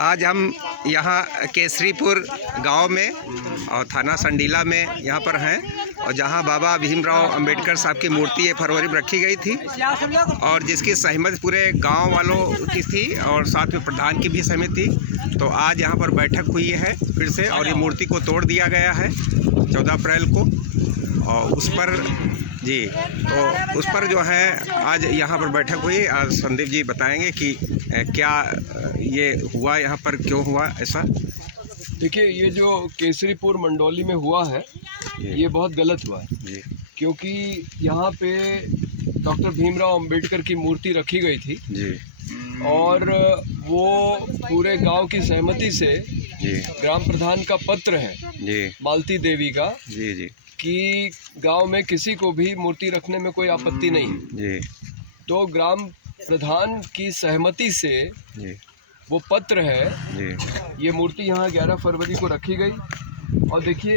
आज हम यहाँ केसरीपुर गांव में और थाना संडीला में यहाँ पर हैं और जहाँ बाबा भीमराव अंबेडकर साहब की मूर्ति 1 फरवरी में रखी गई थी और जिसकी सहमति पूरे गांव वालों की थी और साथ में प्रधान की भी सहमति थी। तो आज यहाँ पर बैठक हुई है फिर से और ये मूर्ति को तोड़ दिया गया है 14 अप्रैल को। और उस पर तो उस पर जो है आज यहाँ पर बैठक हुई। आज संदीप जी बताएंगे कि क्या ये हुआ, यहाँ पर क्यों हुआ ऐसा। देखिए, ये जो केसरीपुर मंडौली में हुआ है ये बहुत गलत हुआ है, क्योंकि यहाँ पे डॉक्टर भीमराव अंबेडकर की मूर्ति रखी गई थी जी। और वो पूरे गांव की सहमति से ग्राम प्रधान का पत्र है जी, मालती देवी का जी कि गांव में किसी को भी मूर्ति रखने में कोई आपत्ति नहीं जी। तो ग्राम प्रधान की सहमति से जी वो पत्र है जी। ये मूर्ति यहाँ 11 फरवरी को रखी गई। और देखिए,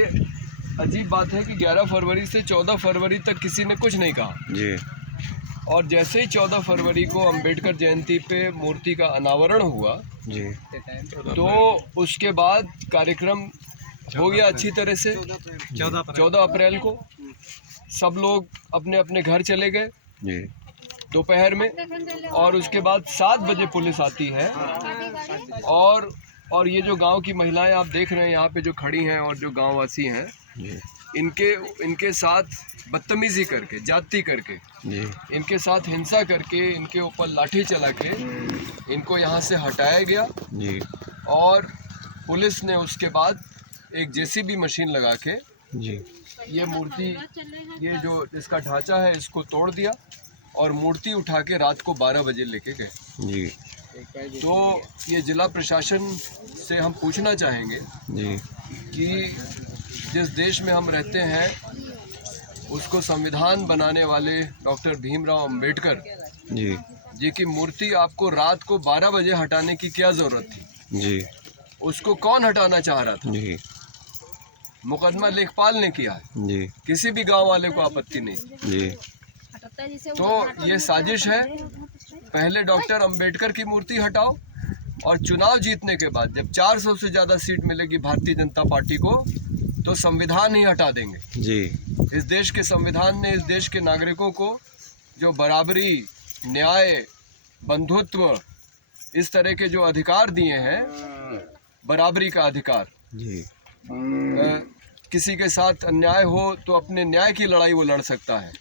अजीब बात है कि 11 फरवरी से 14 फरवरी तक किसी ने कुछ नहीं कहा जी। और जैसे ही 14 फरवरी को अंबेडकर जयंती पे मूर्ति का अनावरण हुआ जी, तो उसके बाद कार्यक्रम हो गया अच्छी तरह से। 14 अप्रैल को सब लोग अपने अपने घर चले गए दोपहर में। और उसके बाद 7 बजे पुलिस आती है और ये जो गांव की महिलाएं आप देख रहे हैं यहाँ पे जो खड़ी हैं और जो गांववासी हैं, इनके साथ बदतमीजी करके, जाति करके, इनके साथ हिंसा करके, इनके ऊपर लाठी चला के इनको यहाँ से हटाया गया। और पुलिस ने उसके बाद एक जेसीबी मशीन लगा के ये मूर्ति, ये जो इसका ढांचा है, इसको तोड़ दिया और मूर्ति उठा के रात को 12 बजे लेके गए। तो ये जिला प्रशासन से हम पूछना चाहेंगे कि जिस देश में हम रहते हैं उसको संविधान बनाने वाले डॉक्टर भीमराव अंबेडकर जी की मूर्ति आपको रात को 12 बजे हटाने की क्या ज़रूरत थी जी? उसको कौन हटाना चाह रहा था जी? मुकदमा लेखपाल ने किया है जी। किसी भी गांव वाले को आपत्ति नहीं जी। तो ये साजिश है। पहले डॉक्टर अंबेडकर की मूर्ति हटाओ और चुनाव जीतने के बाद जब 400 से ज़्यादा सीट मिलेगी भारतीय जनता पार्टी को, तो संविधान ही हटा देंगे जी। इस देश के संविधान ने इस देश के नागरिकों को जो बराबरी, न्याय, बंधुत्व, इस तरह के जो अधिकार दिए हैं, बराबरी का अधिकार जी। किसी के साथ अन्याय हो तो अपने न्याय की लड़ाई वो लड़ सकता है।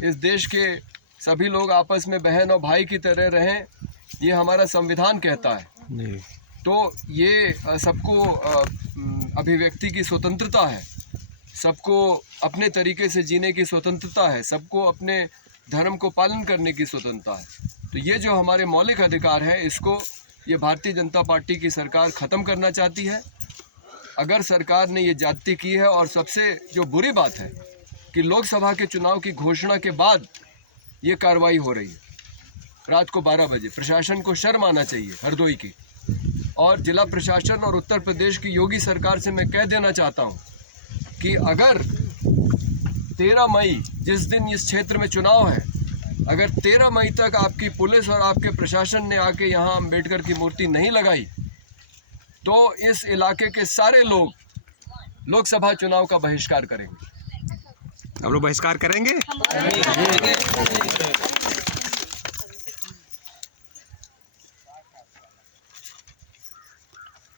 इस देश के सभी लोग आपस में बहन और भाई की तरह रहें, ये हमारा संविधान कहता है। तो ये सबको अभिव्यक्ति की स्वतंत्रता है, सबको अपने तरीके से जीने की स्वतंत्रता है, सबको अपने धर्म को पालन करने की स्वतंत्रता है। तो ये जो हमारे मौलिक अधिकार हैं, इसको ये भारतीय जनता पार्टी की सरकार ख़त्म करना चाहती है। अगर सरकार ने ये जाति की है, और सबसे जो बुरी बात है कि लोकसभा के चुनाव की घोषणा के बाद ये कार्रवाई हो रही है रात को 12 बजे। प्रशासन को शर्म आना चाहिए, हरदोई की। और जिला प्रशासन और उत्तर प्रदेश की योगी सरकार से मैं कह देना चाहता हूँ कि अगर 13 मई, जिस दिन इस क्षेत्र में चुनाव है, अगर 13 मई तक आपकी पुलिस और आपके प्रशासन ने आके यहाँ अंबेडकर की मूर्ति नहीं लगाई, तो इस इलाके के सारे लोग लोकसभा चुनाव का बहिष्कार करेंगे। हम लोग बहिष्कार करेंगे।